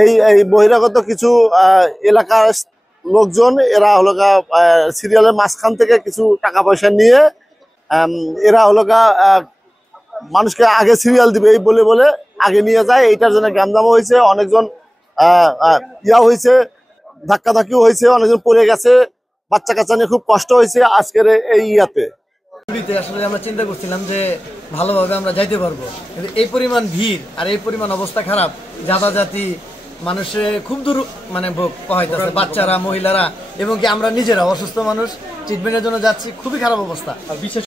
এই এই বহিরাগত কিছু এলাকার লোকজন এরা হলো সিরিয়ালের মাঝখান থেকে কিছু টাকা পয়সা নিয়ে এরা হলো মানুষকে আগে সিরিয়াল দিবে এই বলে বলে আগে নিয়ে যায়। এইটার জন্য গ্যামজামও হয়েছে, অনেকজন ইয়া হয়েছে, ধাক্কাধাক্কিও হয়েছে, অনেকজন পড়ে গেছে, বাচ্চা কাচ্চা নিয়ে খুব কষ্ট হয়েছে আজকের এই ইয়াতে। আসলে আমরা চিন্তা করছিলাম যে ভালোভাবে আমরা যাইতে পারবো, কিন্তু এই পরিমাণ ভিড় আর এই পরিমাণ অবস্থা খারাপ, জাতি মানুষের খুব দূর মানে ভোগ পাইতেছে, বাচ্চারা, মহিলারা এবং কি আমরা নিজেরা অসুস্থ মানুষ ট্রিটমেন্টের জন্য যাচ্ছি, খুবই খারাপ অবস্থা। বিশেষ